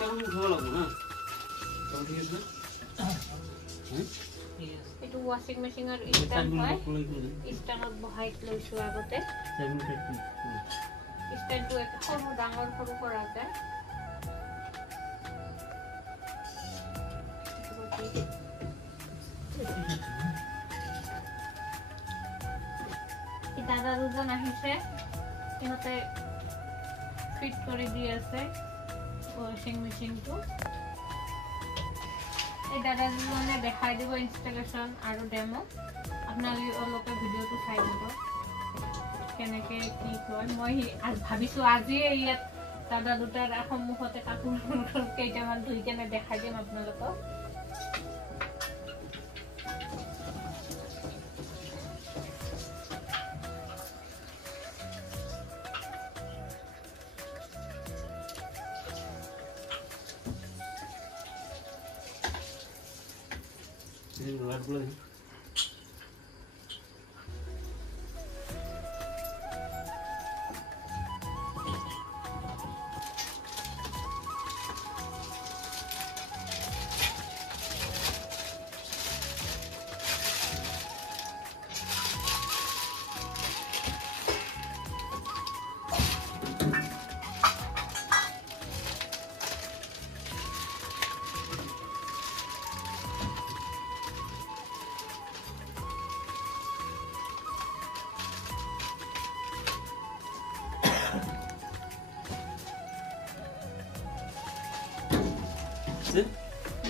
পরিষ্কার করে ধোয়া লাগবে না তাহলে ঠিক আছে হ্যাঁ এটু ওয়াশিং মেশিন আর স্ট্যান্ড হয় স্ট্যান্ডত বহাই লৈছো আগতে স্ট্যান্ডটো একটা সৰু ডাঙৰ সৰু কৰা যায় এই দাদা দুজন আহিছে ইহঁতে ফিট কৰি দি আছে ওয়াশিং মেশিনটো এই দাদা দুজনে দেখাই দিব ইনস্টলেশন আৰু ডেমো আপোনালোকে ভিডিওটো চাই দিব কেনেকে কি কয় মই আজ ভাবিছো আজি ইয়াত দাদা দুটাৰ সন্মুখতে কাপোৰ কেইটামান ধুই কেনে দেখাই দিম আপোনালোকক Right blood.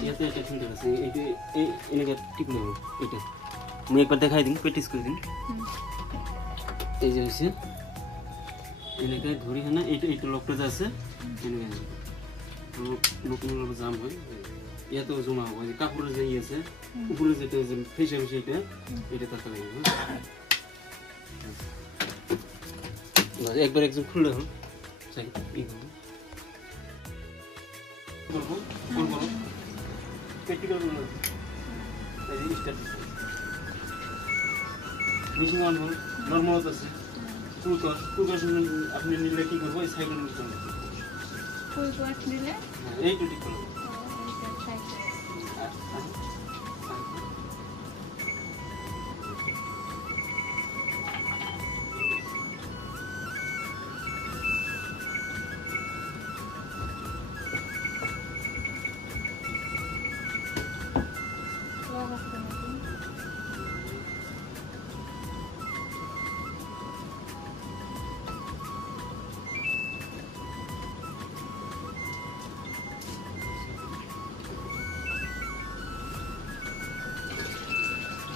ইয়াতে একটা ফিল্টার আছে এই এনেকে টিপ নেব এটা আমি একবার দেখাই দিন প্র্যাকটিস করে দিন এই যে হইছে এনেকে ধরি না এটা লকটা আছে এনেকে নতুন জাম হয় ইয়াতে জমা হয় কাপড়ের যে আছে উপরে যেটা যে ফেসে ফেসে এটা তাতে লাগবে বাস একবার একজন খুলে দাও চাই এই করব করব practical মেশিন অন হল নরমাল আছে ফুল কস আপনি নিলে কি করব এই সাইডে নিতে হবে ফুল কস নিলে এই তো ঠিক করব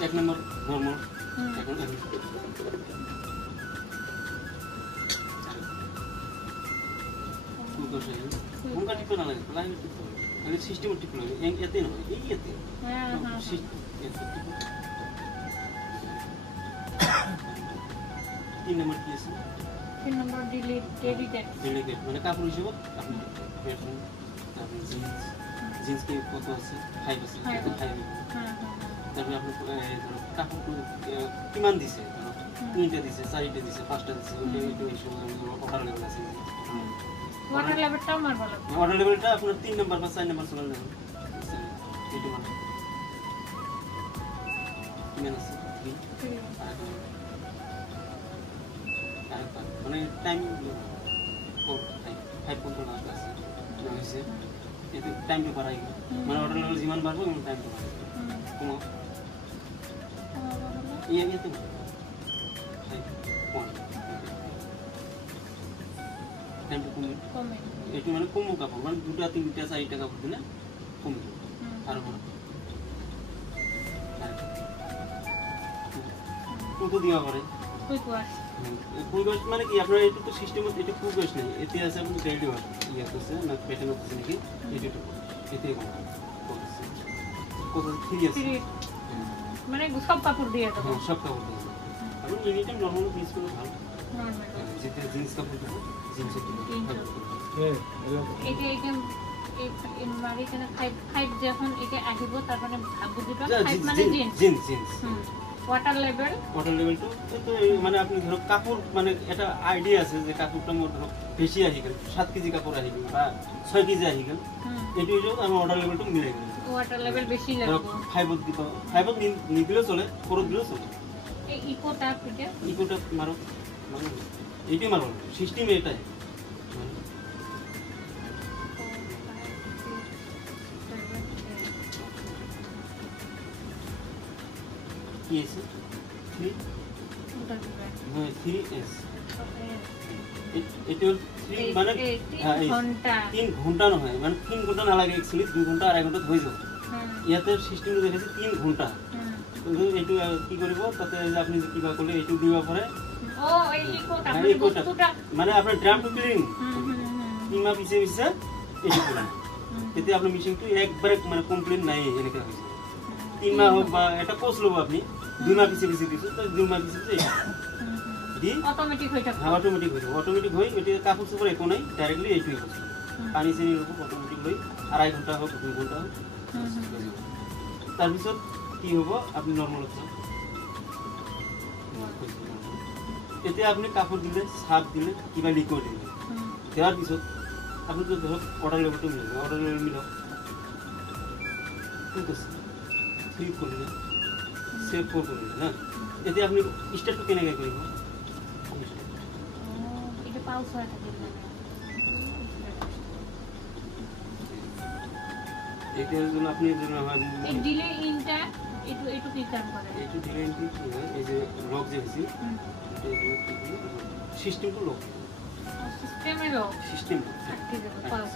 एक नंबर नॉर्मल এখন আমি কোনটা টিপ না লাগে লাইন টিপ আগে সিস্টেম টিপ লাগে এতে না এই এতে হ্যাঁ হ্যাঁ তিন নম্বর কি আছে তিন নম্বর ডিলিট মানে কাপড় হিসেবে আপনি পেছন আপনি জিন্স কে কত আছে 5 আছে 5 হ্যাঁ তারপরে আপনি কাপড় কিমান দিছে তিনটা দিছে চারটা দিছে পাঁচটা দিছে ওই অর্ডার লেভেল আছে অর্ডার লেভেলটা আমার ভালো অর্ডার লেভেলটা আপনার 3 নাম্বার বা 4 নাম্বার চলে নেবেন এইটা মানে কিমান আছে 3 মানে টাইম 5.5 আছে হইছে এটা টাইমটা বাড়াই মানে অর্ডার লেভেল যেমন বাড়বে ওই টাইমটা বাড়বে কোনো iya gitu itu mana kumu kapal kan 2 3 4 kapal itu na kumu আর বড় কত দিয়া করে ফুল গস মানে কি আপনার এটা তো সিস্টেম এটা ফুল গস নাই এতে আছে আপনি গ্রেডি হয় ইয়া করছে না প্যাটার্ন করছে নাকি এটা এতে কত ঠিক আছে মানে সব কাপড় দিয়ে দেব সব কাপড় দিয়ে আর ইউনিটে নরমাল পিস করে ভালো নরমাল যেটা জিন্স কাপড় দেব জিন্স হ্যাঁ এটা এই মারি কেন 5 যখন এটা আহিব তার মানে ভাবু দিবা 5 মানে জিন্স ওয়াটার লেভেল টু তো মানে আপনি ধরো কাপড় মানে এটা আইডিয়া আছে যে কাপড়টা মোট ধরো বেশি আহি গেল 7 কেজি কাপড় আহি গেল বা 6 কেজি আহি গেল এটি হলো আমি ওয়াটার লেভেলটা মিলাই গেল ওয়াটার লেভেল বেশি লাগবে 5 দিব 5 নিদিলে চলে 4 দিলেও চলে এই ইকোটা মারো মানে এইটি মারো সিস্টেম এটাই কি আছে 3 3s এটা 3 মানে 3 ঘন্টা নহয় মানে 3 ঘন্টা না লাগে एक्चुअली 2 ঘন্টা আর 1 ঘন্টা হই যাব ইয়াতে সিস্টেম দেখাইছে 3 ঘন্টা এইটো কি কৰিব তাতে আপনি কিবা করলে এইটো দিবা পরে ও এই ইকোটা মানে আপনার ড্রাম টু ক্লিন কিমা পিছে পিছে এইটো করেন এতে আপনার মেশিনটো একবারে মানে কমপ্লিট নাই এনেকা হইছে 3 মাহ হোক বা এটা কোর্স লব আপনি 2 মাহ পিছে পিছে দিছো তো 2 মাহ পিছে পিছে দি অটোমেটিক হই থাকে অটোমেটিক হই এটি কাপড় সুপার একো নাই ডাইরেক্টলি এইটোই করছে পানি চেনি রূপ অটোমেটিক হই 2.5 ঘন্টা হোক 2 ঘন্টা হোক তার পিছত কি হবো আপনি নরমাল হচ্ছে এতে আপনি কাপড় দিলে সার্ফ দিলে কিবা লিকুইড দিলে দেওয়ার পিছত আপনি তো ধরো ওয়াটার লেভেলটা মিলাবে ওয়াটার লেভেল মিলাও ঠিক আছে ঠিক করলে সেভ করলে না এতে আপনি স্টার্ট কেনে গে করিব এটা পাউস হয় থাকে এটা জন্য আপনি জন্য এই ডিলে ইনটা এটু কি কাম করে এটু ডিলে ইন কি হয় এই যে লক যে আছে সিস্টেম তো লক সিস্টেম ঠিক আছে পাউস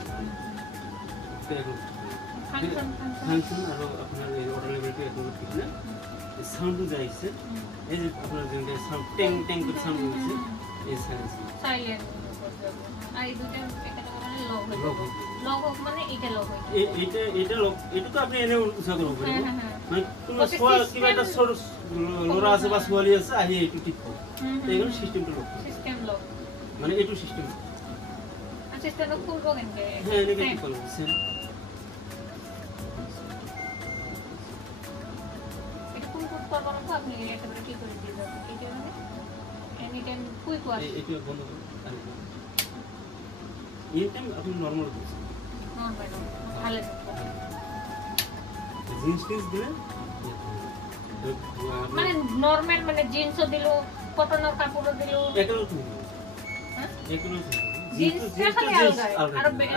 ফাংশন আর আপনার এই অর্ডার লেভেলটা এখন ঠিক না সাউন্ড যাইছে এই যে আপনার যে সাউন্ড ট্যাং ট্যাং করে সাউন্ড হচ্ছে এই সাইলেন্ট আই দুটো একটা মানে লগ মানে এটা লগ হয় এটা লগ এটা তো আপনি এনে উৎসাহ করব মানে কোনো সোয়াল কিবা একটা সর লোরা আছে বা সোয়ালি আছে আহি একটু ঠিক করব তো এগুলো সিস্টেমটা লগ মানে এটু সিস্টেম আচ্ছা এটা লগ করব কেন হ্যাঁ এটা কি করব সেম আপনি একেবারে কি করে দিবেন এটা মানে এনি টাইম কুইক ওয়াশ এটা বন্ধ করুন আর এনি টাইম আপনি নরমাল করুন ভালো জিন্স দিলে মানে নরমাল মানে জিন্সও দিলো কটনের কাপড়ও দিলো একলো তো হ্যাঁ একলো তো জিন্স খালি আলাদা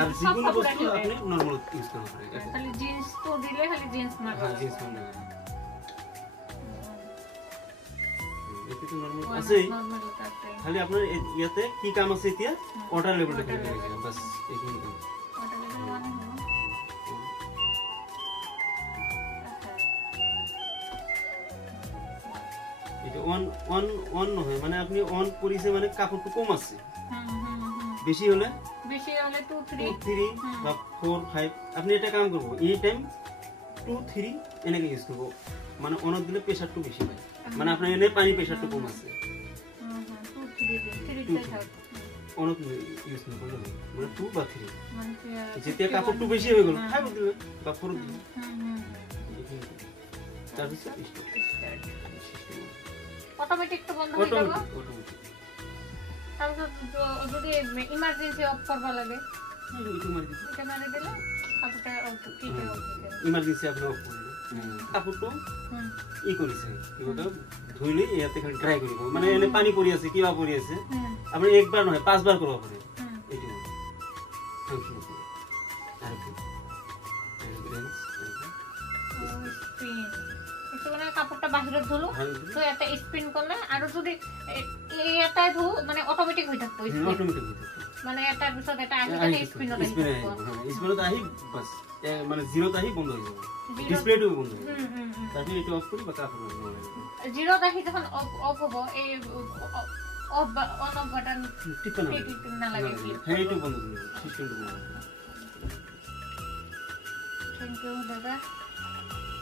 আর সব কাপড় আপনি নরমাল ইউজ করতে পারেন খালি জিন্স তো দিলে খালি জিন্স না হ্যাঁ জিন্স মানে এটা তো নরমাল আছে খালি আপনার ইয়াতে কি কাম আছে এতিয়া অর্ডার লেভেলটা করে দিবেন বাস এখানে অর্ডার লেভেল 1 হলো এটা অন নহয় মানে আপনি অন করিছে মানে কাপড়টা কম আছে বেশি হলে 2 3 বা 4 5 আপনি এটা কাম করব এই টাইম 2 3 এনেকে ইউজ করব মানে অন দিলে প্রেসারটা বেশি হয় মানে আপনার এনে পানি প্রেসারটা কম আছে 2 3 অনেক ইউজ না করলে মানে 2 বা 3 মানে যেতে কাপড়টা বেশি হয়ে গেল 5 দিলে বা 4 দিলে তারপর স্টার্ট অটোমেটিক তো বন্ধ হয়ে যাবে তারপর যদি ইমার্জেন্সি অফ করবা লাগে এটা মানে দিলে কাপড়টা ঠিক হবে ইমার্জেন্সি আপনি অফ করে কাপড়টা ই করিছে কি বলতো ধুইলে ইয়াতে খালি ড্রাই করিব মানে এনে পানি পড়ি আছে কিবা পড়ি আছে আপনি একবার নয় 5 বার করব পারে এইটা ফাংশন করে আর কি স্পিন একটু মানে কাপড়টা বাইরে ধুলো তো এটা স্পিন করলে আর যদি এটা ধু মানে অটোমেটিক হই থাকবে অটোমেটিক হই থাকবে মানে এটা বিসদ এটা আহি স্পিন হই থাকবে স্পিন তো আহি বাস মানে জিরো তাহি বন্ধ হয়ে যাবে ডিসপ্লেটো বন্ধ হয়ে যাবে তারপর এটা অফ করি বা কাপড় জিরো তাহি যখন অফ হবে এই অফ অন অফ বাটন টিপা না লাগে হ্যাঁ এটা বন্ধ করে সিস্টেমটা বন্ধ থ্যাংক ইউ দাদা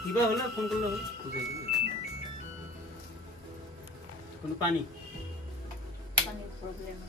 কিবা হলে ফোন করলে হবে বুঝাই দিবে কোনো পানি প্রবলেম